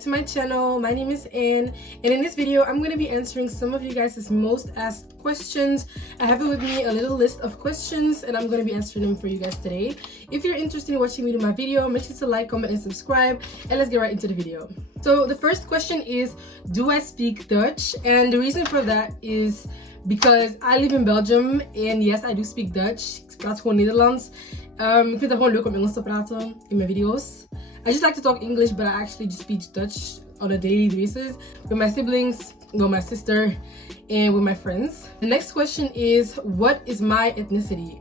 to my channel. My name is Anne, and in this video I'm going to be answering some of you guys' most asked questions. I have with me a little list of questions and I'm going to be answering them for you guys today. If you're interested in watching me do my video, make sure to like, comment, and subscribe, and let's get right into the video. So the first question is, do I speak Dutch? And the reason for that is because I live in Belgium, and yes, I do speak Dutch. Ik praat gewoon Nederlands. Ik vind het gewoon leuk om Engels te praten in mijn video's. I just like to talk English, but I actually just speak Dutch on a daily basis with my siblings, with my sister, and with my friends. The next question is, what is my ethnicity?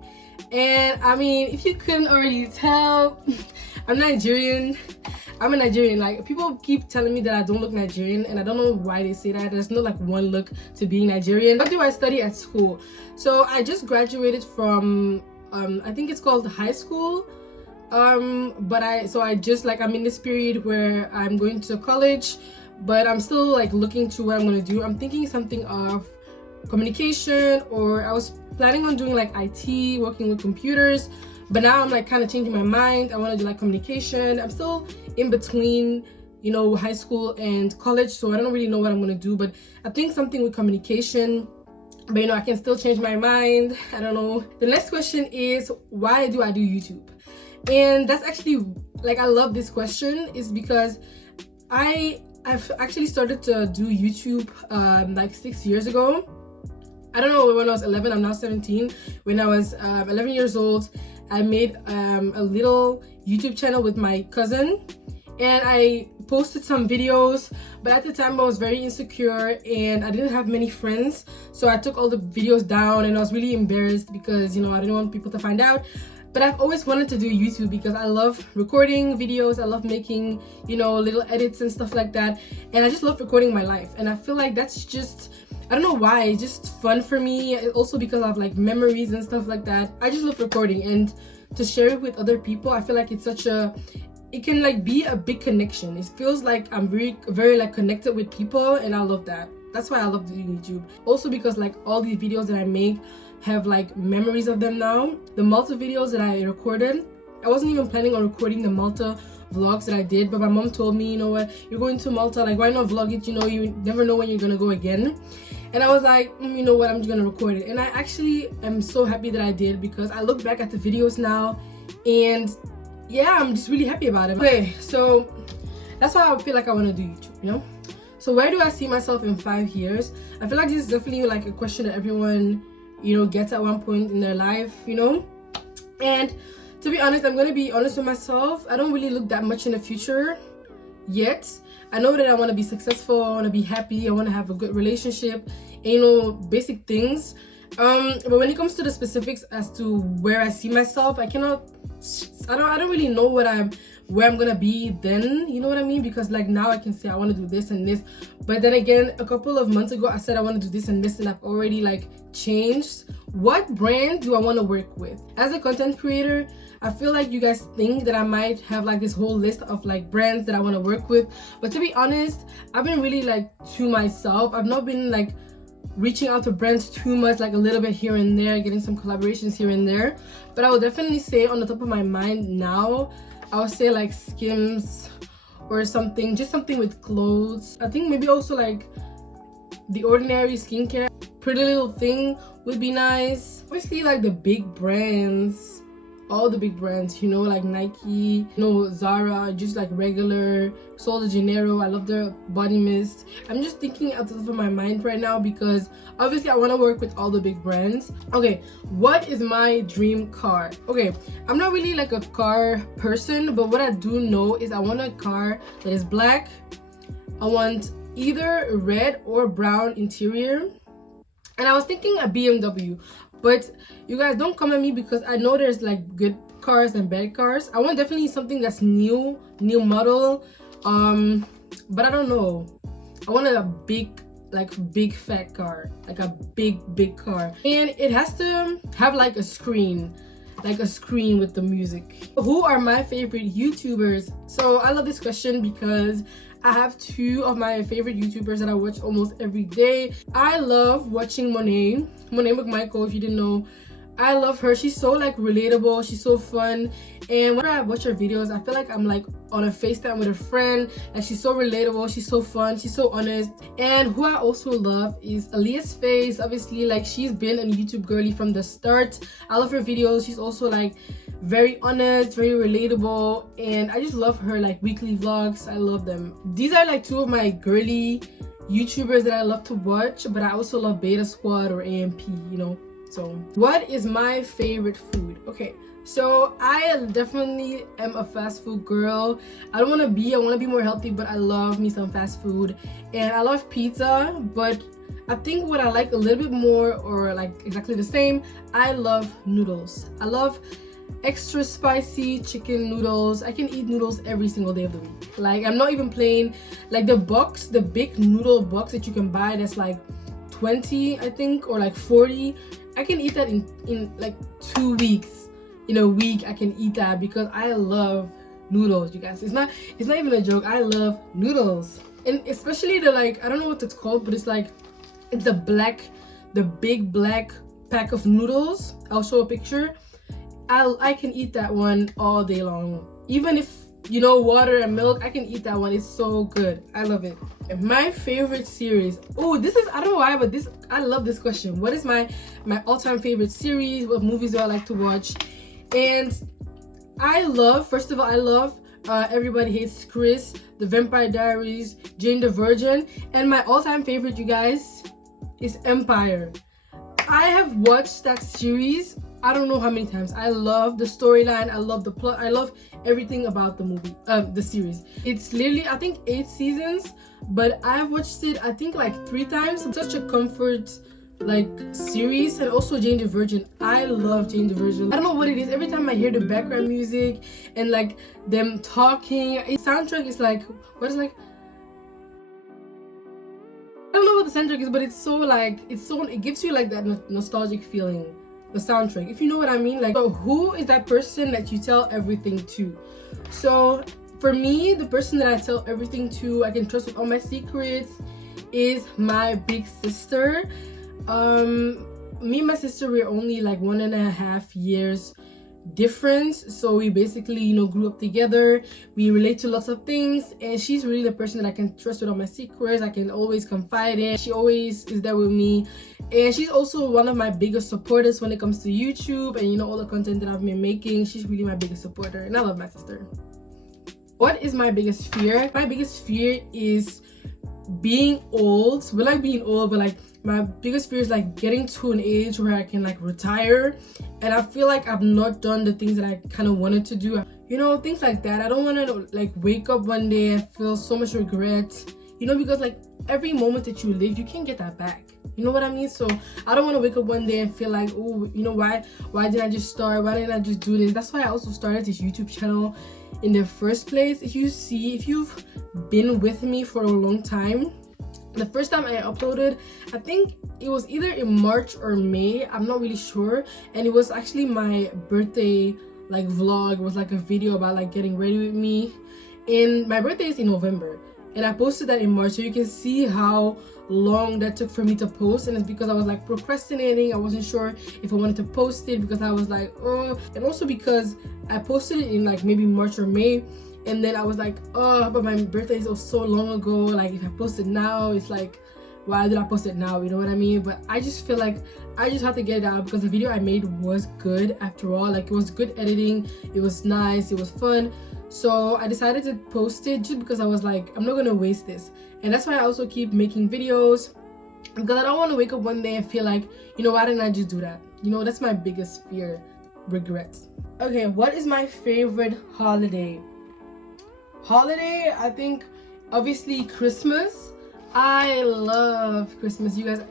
And I mean, if you couldn't already tell, I'm Nigerian. I'm a Nigerian. Like, people keep telling me that I don't look Nigerian, and I don't know why they say that. There's no like one look to being Nigerian. What do I study at school? So I just graduated from I think it's called high school. But I'm in this period where I'm going to college, but I'm still like looking to what I'm gonna do. I'm thinking something of communication, or I was planning on doing like IT, working with computers, but now I'm like kind of changing my mind. I want to do like communication. I'm still in between, you know, high school and college, so I don't really know what I'm gonna do, but I think something with communication. But you know, I can still change my mind. I don't know. The next question is, why do I do YouTube? And that's actually, like, I love this question, is because I've actually started to do YouTube like 6 years ago. I don't know, when I was 11, I'm now 17. When I was 11 years old, I made a little YouTube channel with my cousin, and I posted some videos, but at the time I was very insecure and I didn't have many friends, so I took all the videos down, and I was really embarrassed because, you know, I didn't want people to find out. But I've always wanted to do YouTube because I love recording videos. I love making, you know, little edits and stuff like that. And I just love recording my life. And I feel like that's just, I don't know why, it's just fun for me. Also because of like memories and stuff like that. I just love recording, and to share it with other people, I feel like it's such a, it can like be a big connection. It feels like I'm very like connected with people, and I love that. That's why I love doing YouTube. Also because like all these videos that I make have like memories of them now. The Malta videos that I recorded, I wasn't even planning on recording the Malta vlogs that I did, but my mom told me, you know what, you're going to Malta, like, why not vlog it? You know, you never know when you're gonna go again. And I was like, you know what, I'm just gonna record it. And I actually am so happy that I did, because I look back at the videos now and yeah, I'm just really happy about it. Okay, so that's why I feel like I want to do YouTube, you know. So where do I see myself in 5 years? I feel like this is definitely like a question that everyone, you know, gets at one point in their life, you know. And to be honest, I'm gonna be honest with myself, I don't really look that much in the future yet. I know that I want to be successful, I want to be happy, I want to have a good relationship, and, you know, basic things. But when it comes to the specifics as to where I see myself, I don't really know where I'm gonna be then, you know what I mean? Because like now I can say I want to do this and this, but then again, a couple of months ago I said I want to do this and this, and I've already like changed. What brand do I want to work with? As a content creator, I feel like you guys think that I might have like this whole list of like brands that I want to work with, but to be honest, I've been really like to myself. I've not been like reaching out to brands too much, like a little bit here and there, getting some collaborations here and there. But I would definitely say, on the top of my mind now, I would say like Skims or something, just something with clothes. I think maybe also like The Ordinary skincare, Pretty Little Thing would be nice. Obviously like the big brands, all the big brands, you know, like Nike, you know, Zara, just like regular, Sol de Janeiro. I love their body mist. I'm just thinking out of my mind right now because obviously I want to work with all the big brands. Okay, what is my dream car? Okay, I'm not really like a car person, but what I do know is I want a car that is black. I want either red or brown interior, and I was thinking a BMW. But you guys don't come at me, because I know there's like good cars and bad cars. I want definitely something that's new model. But I don't know. I want a big fat car, like a big car, and it has to have like a screen with the music. Who are my favorite YouTubers? So I love this question because I have 2 of my favorite YouTubers that I watch almost every day. I love watching Monet McMichael. If you didn't know, I love her. She's so like relatable, she's so fun, and whenever I watch her videos I feel like I'm like on a FaceTime with a friend. And she's so relatable, she's so fun, she's so honest. And who I also love is Aaliyah's Face. Obviously, like, she's been a YouTube girly from the start. I love her videos. She's also like very honest, very relatable, and I just love her like weekly vlogs. I love them. These are like two of my girly YouTubers that I love to watch, but I also love Beta Squad or AMP, you know. So what is my favorite food? Okay, so I definitely am a fast food girl. I want to be more healthy, but I love me some fast food. And I love pizza, but I think what I like a little bit more, or like exactly the same, I love noodles. I love extra spicy chicken noodles. I can eat noodles every single day of the week. Like, I'm not even playing. Like, the box, the big noodle box that you can buy, that's like 20 I think, or like 40, I can eat that in like 2 weeks. In a week I can eat that, because I love noodles, you guys. It's not even a joke. I love noodles. And especially the, like, I don't know what it's called, but it's like, it's the big black pack of noodles. I'll show a picture. I can eat that one all day long. Even if, you know, water and milk, I can eat that one. It's so good. I love it. And my favorite series. Oh, this is, I don't know why, but this, I love this question. What is my all-time favorite series? What movies do I like to watch? And I love, first of all, I love Everybody Hates Chris, The Vampire Diaries, Jane the Virgin, and my all-time favorite, you guys, is Empire. I have watched that series I don't know how many times. I love the storyline, I love the plot, I love everything about the movie, the series. It's literally, I think, 8 seasons, but I've watched it, I think, like 3 times. It's such a comfort like series. And also Jane the Virgin. I love Jane the Virgin. I don't know what it is. Every time I hear the background music and like them talking, the soundtrack is like, what is like, I don't know what the soundtrack is, but it's so like, it gives you like that nostalgic feeling. The soundtrack, if you know what I mean. Like, so who is that person that you tell everything to? So for me, the person that I tell everything to, I can trust with all my secrets, is my big sister. Me and my sister, we're only like 1.5 years difference, so we basically, you know, grew up together. We relate to lots of things, and she's really the person that I can trust with all my secrets. I can always confide in. She always is there with me, and she's also one of my biggest supporters when it comes to YouTube and, you know, all the content that I've been making. She's really my biggest supporter, and I love my sister. What is my biggest fear? My biggest fear is being old. Well, like being old, but like my biggest fear is like getting to an age where I can like retire, and I feel like I've not done the things that I kind of wanted to do, you know, things like that. I don't want to like wake up one day and feel so much regret, you know, because like every moment that you live, you can't get that back, you know what I mean? So I don't want to wake up one day and feel like, oh, you know, why didn't I just start, why didn't I just do this? That's why I also started this YouTube channel in the first place. If you've been with me for a long time, the first time I uploaded, I think it was either in March or May, I'm not really sure, and it was actually my birthday like vlog. It was like a video about like getting ready with me, and my birthday is in November, and I posted that in March, so you can see how long that took for me to post. And it's because I was like procrastinating. I wasn't sure if I wanted to post it, because I was like, oh, and also because I posted it in like maybe March or May, and then I was like, oh, but my birthday is so long ago, like if I post it now, it's like, why did I post it now, you know what I mean? But I just feel like I just have to get it out, because the video I made was good after all. Like, it was good editing, it was nice, it was fun. So I decided to post it just because I was like, I'm not gonna waste this. And that's why I also keep making videos, because I don't want to wake up one day and feel like, you know, why didn't I just do that? You know, that's my biggest fear, regrets. Okay, what is my favorite holiday? I think obviously Christmas. I love Christmas, you guys.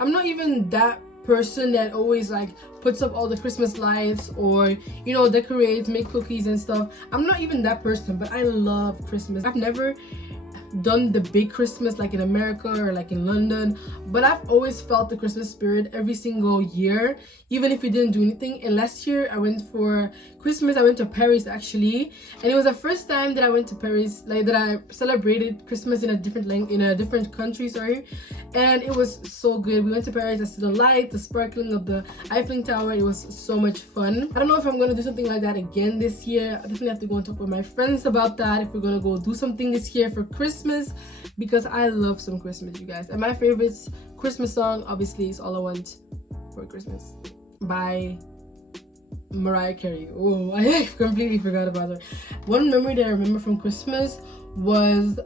I'm not even that person that always like puts up all the Christmas lights, or, you know, decorates, make cookies and stuff. I'm not even that person, but I love Christmas. I've never done the big Christmas like in America or like in London, but I've always felt the Christmas spirit every single year, even if we didn't do anything. And last year I went for Christmas, I went to Paris actually, and it was the first time that I went to Paris, like that I celebrated Christmas in a different country, sorry. And it was so good. We went to Paris, I saw the light, the sparkling of the Eiffel Tower. It was so much fun. I don't know if I'm gonna do something like that again this year. I definitely have to go and talk with my friends about that, if we're gonna go do something this year for Christmas, because I love some Christmas, you guys. And my favorite Christmas song obviously is All I Want for Christmas by Mariah Carey. Oh, I completely forgot about her. One memory that I remember from Christmas was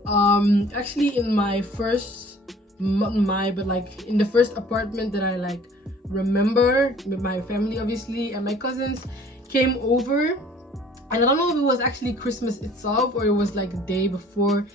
actually in my first, not my, but like in the first apartment that I like remember with my family obviously, and my cousins came over. And I don't know if it was actually Christmas itself or it was like a day before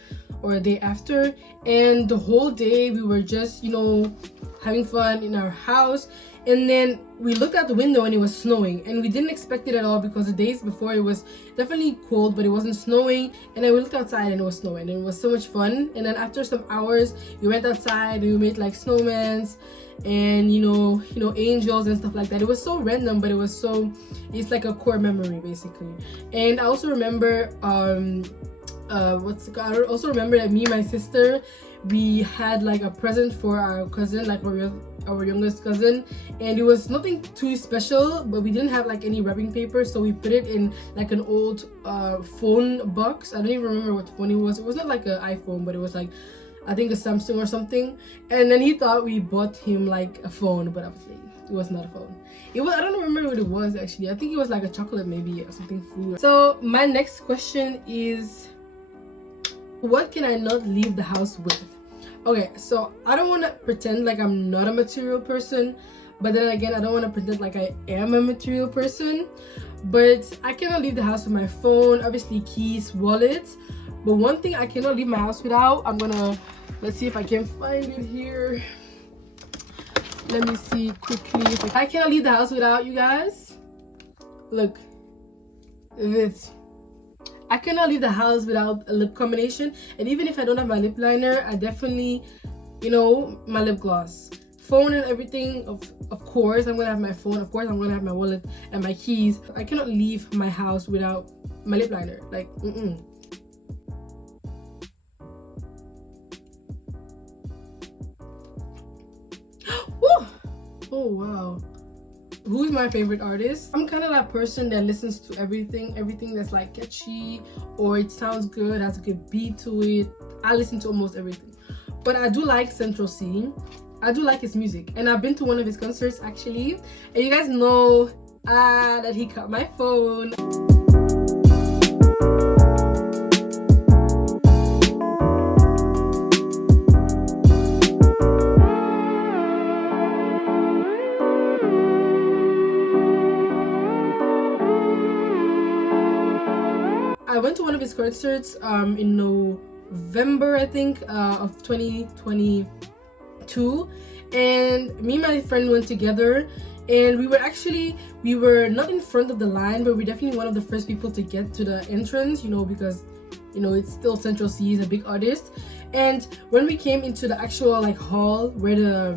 or a day after. And the whole day we were just, you know, having fun in our house. And then we looked out the window and it was snowing. And we didn't expect it at all because the days before it was definitely cold, but it wasn't snowing. And then we looked outside and it was snowing. And it was so much fun. And then after some hours, we went outside and we made like snowmans and you know angels and stuff like that. It was so random, but it's like a core memory basically. And I also remember I also remember that me and my sister, we had like a present for our cousin, like our youngest cousin, and it was nothing too special, but we didn't have like any wrapping paper, so we put it in like an old phone box. I don't even remember what phone it was. It was not like an iPhone, but it was like, I think a Samsung or something. And then he thought we bought him like a phone, but obviously it was not a phone. It was, I don't remember what it was actually. I think it was like a chocolate maybe or something food. So my next question is, what can I not leave the house with? Okay, so I don't want to pretend like I'm not a material person, but then again I don't want to pretend like I am a material person. But I cannot leave the house with my phone, obviously keys, wallet. But one thing I cannot leave my house without, let's see if I can find it here. Let me see quickly. I cannot leave the house without, you guys. Look, this. I cannot leave the house without a lip combination. And even if I don't have my lip liner, I definitely, you know, my lip gloss. Phone and everything, of course, I'm gonna have my phone. Of course, I'm gonna have my wallet and my keys. I cannot leave my house without my lip liner. Like, Oh wow, who's my favorite artist? I'm kind of that person that listens to everything that's like catchy or it sounds good, has a good beat to it. I listen to almost everything, but I do like Central C. I do like his music, and I've been to one of his concerts actually, and you guys know that he caught my phone. I went to one of his concerts in November, I think, of 2022, and me and my friend went together, and we were not in front of the line, but we're definitely one of the first people to get to the entrance, you know, because you know it's still Central C, is a big artist. And when we came into the actual like hall where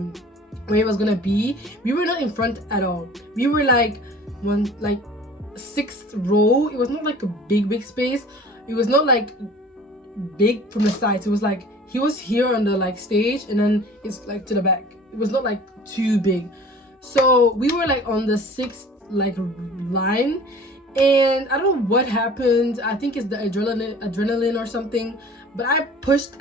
it was gonna be, we were not in front at all. We were like sixth row. It was not like a big space. It was not like big from the sides. It was like he was here on the like stage, and then it's like to the back. It was not like too big. So we were like on the sixth like line, and I don't know what happened. I think it's the adrenaline or something, but I pushed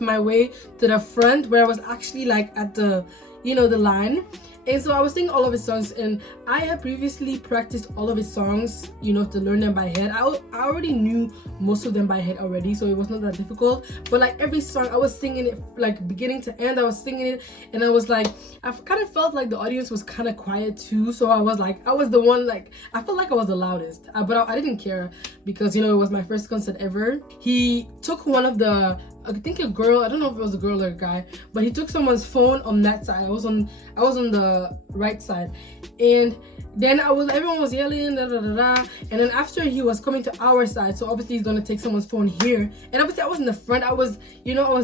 my way to the front where I was actually like at the, you know, the line. And so I was singing all of his songs, and I had previously practiced all of his songs, you know, to learn them by head. I already knew most of them by head already, so it was not that difficult. But like every song, I was singing it like beginning to end. I was singing it, and I was like, I kind of felt like the audience was kind of quiet too. So I was the one, like, I felt like I was the loudest, but I didn't care because, you know, it was my first concert ever. He took one of the I think a girl, I don't know if it was a girl or a guy, but he took someone's phone on that side. I was on the right side, and then everyone was yelling, da, da, da, da. And then after, he was coming to our side, so obviously he's gonna take someone's phone here. And obviously I was in the front. I was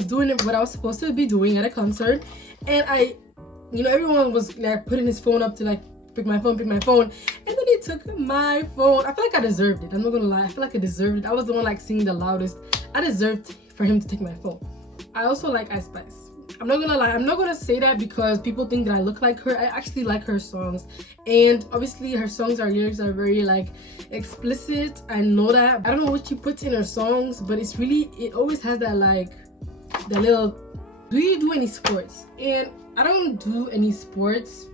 doing what I was supposed to be doing at a concert, and everyone was like putting his phone up to like pick my phone, and then he took my phone. I feel like I deserved it. I'm not gonna lie. I feel like I deserved it. I was the one like singing the loudest. I deserved for him to take my phone. I also like Ice Spice. I'm not gonna lie. I'm not gonna say that because people think that I look like her. I actually like her songs, and obviously her lyrics are very like explicit. I know that. I don't know what she puts in her songs, but it always has that like that little. Do you do any sports? And I don't do any sports,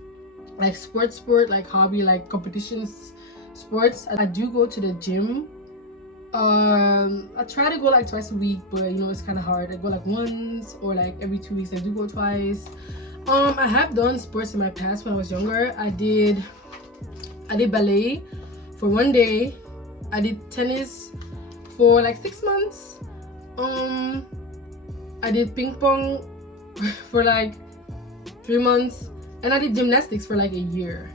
like sport, like hobby, like competitions, sports. I do go to the gym. I try to go like twice a week, but it's kind of hard. I go like once or like every 2 weeks. I do go twice. I have done sports in my past when I was younger. I did ballet for 1 day. I did tennis for like 6 months. I did ping pong for like 3 months, and I did gymnastics for like a year.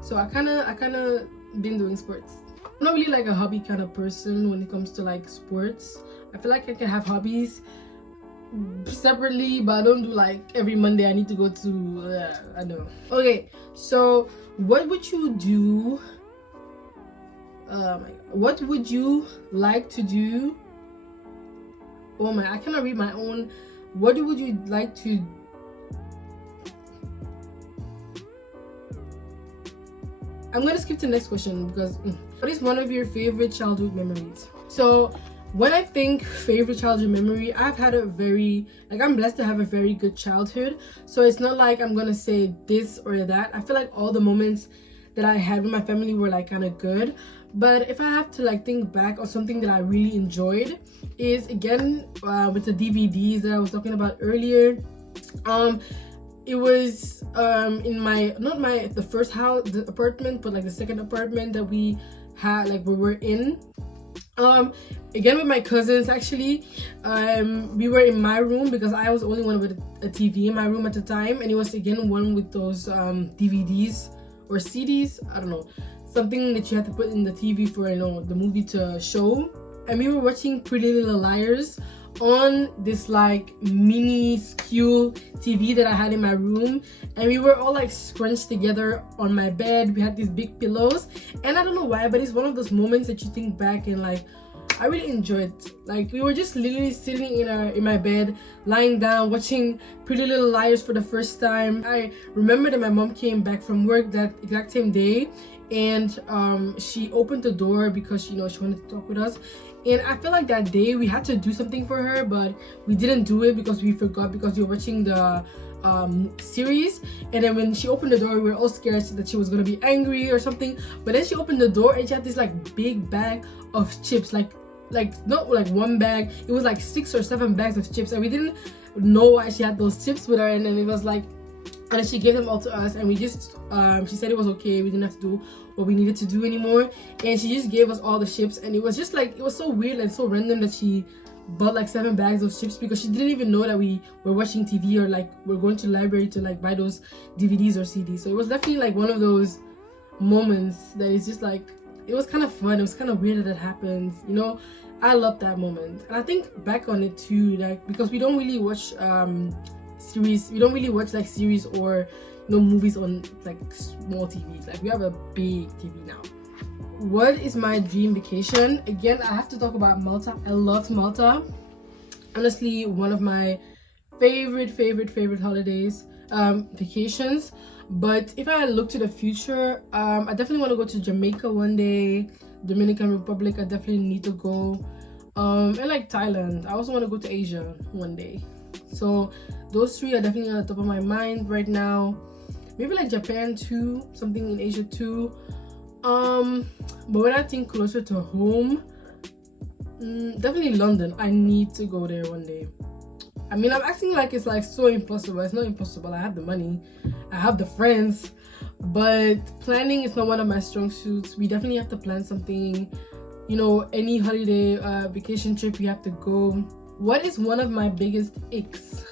So I kind of been doing sports. I'm not really like a hobby kind of person when it comes to like sports. I feel like I can have hobbies separately, but I don't do like every Monday I need to go to I know. Okay, so what would you do? What would you like to do? Oh my, I cannot read my own. What would you like to? I'm gonna skip to the next question because what is one of your favorite childhood memories? So when I think favorite childhood memory, I've had I'm blessed to have a very good childhood. So it's not like I'm gonna say this or that. I feel like all the moments that I had with my family were like kind of good. But if I have to like think back on something that I really enjoyed, is again with the DVDs that I was talking about earlier. It was in the first house, the apartment, but like the second apartment that we had, like we were in. Again with my cousins actually. We were in my room because I was the only one with a TV in my room at the time, and it was again one with those DVDs or CDs, I don't know, something that you have to put in the TV for the movie to show. And we were watching Pretty Little Liars on this like mini skew TV that I had in my room, and we were all like scrunched together on my bed. We had these big pillows, and I don't know why, but it's one of those moments that you think back and like I really enjoyed. Like we were just literally sitting in my bed, lying down, watching Pretty Little Liars for the first time. I remember that my mom came back from work that exact same day, and she opened the door because she wanted to talk with us. And I feel like that day we had to do something for her, but we didn't do it because we forgot, because we were watching the series. And then when she opened the door, we were all scared that she was gonna be angry or something. But then she opened the door and she had this like big bag of chips, like not like one bag, it was like 6 or 7 bags of chips, and we didn't know why she had those chips with her. And then it was like, and then she gave them all to us, and we just she said it was okay, we didn't have to do what we needed to do anymore, and she just gave us all the chips. And it was just like, it was so weird and so random that she bought like 7 bags of chips, because she didn't even know that we were watching TV or like we're going to the library to like buy those DVDs or CDs. So it was definitely like one of those moments that is just like, it was kind of fun, it was kind of weird that it happens, I love that moment. And I think back on it too, like because we don't really watch series, we don't really watch like series or movies on like small TVs. Like we have a big TV now. What is my dream vacation? Again, I have to talk about Malta. I loved Malta. Honestly, one of my favorite holidays, vacations. But if I look to the future, I definitely want to go to Jamaica one day, Dominican Republic, I definitely need to go, and like Thailand. I also want to go to Asia one day. So those 3 are definitely on the top of my mind right now. Maybe like Japan too, something in Asia too. But when I think closer to home, definitely London. I need to go there one day. I mean, I'm acting like it's like so impossible. It's not impossible. I have the money, I have the friends, but planning is not one of my strong suits. We definitely have to plan something. Any holiday vacation trip, we have to go. what is one of my biggest icks?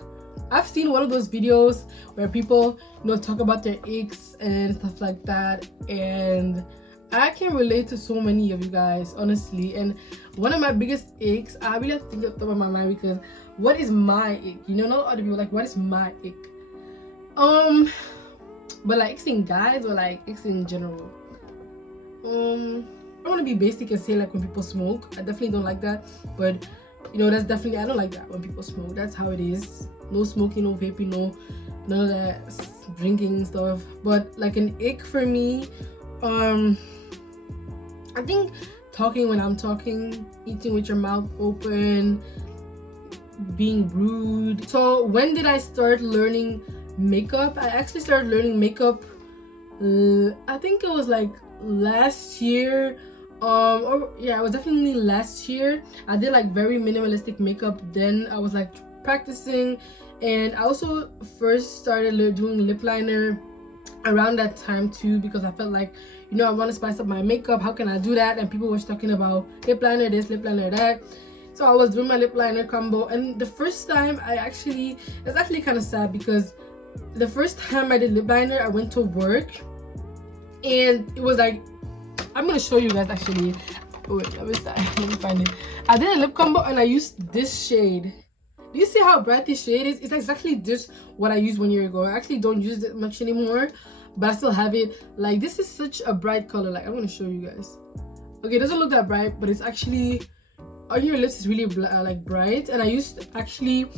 I've seen one of those videos where people, talk about their icks and stuff like that, and I can relate to so many of you guys, honestly. And one of my biggest icks, I really have to think of top of my mind, because what is my ick? Not other people, like, what is my ick? But like icks in guys, or like icks in general? I want to be basic and say like when people smoke. I definitely don't like that, but that's definitely, I don't like that when people smoke. That's how it is. No smoking, no vaping, none of that drinking stuff. But like an ick for me, I think talking when I'm talking, eating with your mouth open, being rude. So when did I start learning makeup? I actually started learning makeup, I think it was like last year. It was definitely last year. I did like very minimalistic makeup. Then I was like practicing, and I also first started doing lip liner around that time too, because I felt like, I want to spice up my makeup. How can I do that? And people were talking about lip liner this, lip liner that. So I was doing my lip liner combo, and the first time it's actually kind of sad, because the first time I did lip liner, I went to work, and it was like, I'm gonna show you guys actually. Wait, let me find it. I did a lip combo and I used this shade. Do you see how bright this shade is? It's exactly just what I used 1 year ago. I actually don't use it much anymore, but I still have it. Like, this is such a bright color. Like, I'm gonna show you guys. Okay, it doesn't look that bright, but it's actually on your lips. It's really like bright. And I used actually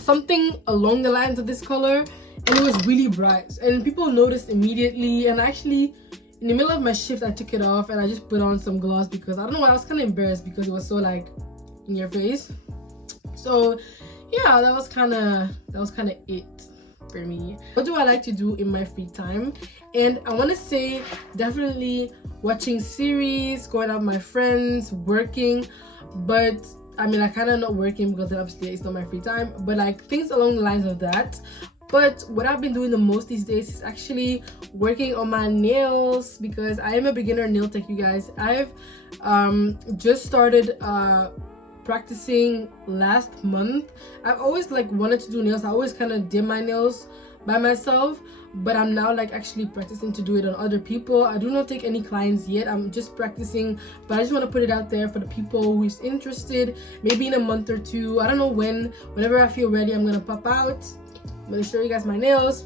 something along the lines of this color, and it was really bright. And people noticed immediately. And actually, in the middle of my shift, I took it off and I just put on some gloss, because I don't know why, I was kind of embarrassed because it was so like in your face. So yeah, that was kind of it for me. What do I like to do in my free time? And I want to say definitely watching series, going out with my friends, working. But I mean, I kind of not working because obviously it's not my free time, but like things along the lines of that. But what I've been doing the most these days is actually working on my nails, because I am a beginner nail tech, you guys. I've just started practicing last month. I've always like wanted to do nails. I always kind of did my nails by myself, but I'm now like actually practicing to do it on other people. I do not take any clients yet. I'm just practicing, but I just want to put it out there for the people who's interested. Maybe in a month or two, I don't know when. Whenever I feel ready, I'm gonna pop out. I'm gonna show you guys my nails.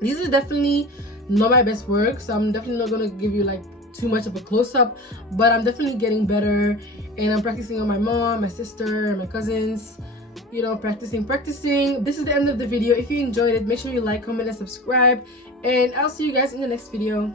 These are definitely not my best work, so I'm definitely not gonna give you like too much of a close-up, but I'm definitely getting better, and I'm practicing on my mom, my sister, my cousins, practicing. This is the end of the video. If you enjoyed it, make sure you like, comment, and subscribe, and I'll see you guys in the next video.